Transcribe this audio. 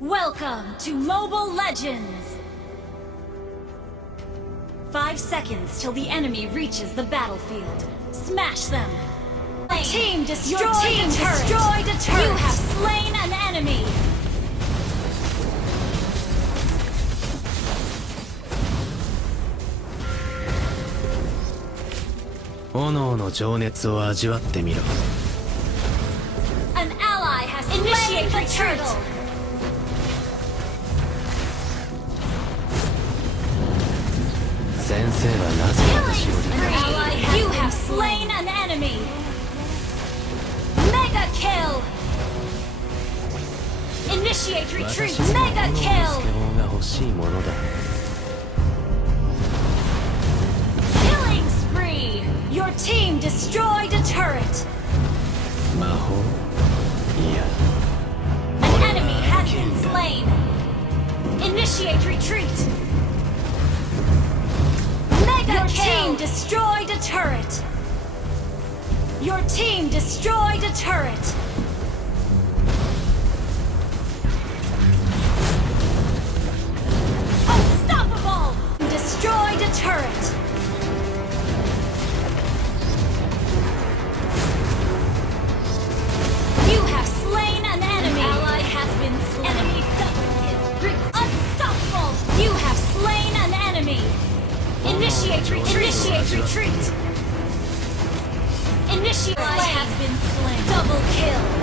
Welcome to Mobile Legends! 5 seconds till the enemy reaches the battlefield. Smash them! Team destroyed a turret! You have slain an enemy! 炎の情熱を味わってみろ。 An ally has initiated the turtle! 先生はなぜ私を You have slain an enemy! Mega kill! Initiate retreat! Mega スケ kill! ボーが欲しいものだ。 Killing spree! Your team destroyed a turret! 魔法いや An enemy has been slain! Initiate retreat! Mega Your team destroyed a turret! Your team destroyed a turret! Unstoppable! Destroyed a turret! You have slain an enemy! Ally has been slain! Enemy double kill! Unstoppable! You have slain an enemy! Initiate retreat! Initiate retreat! Initiate Ally has been slain! Double kill!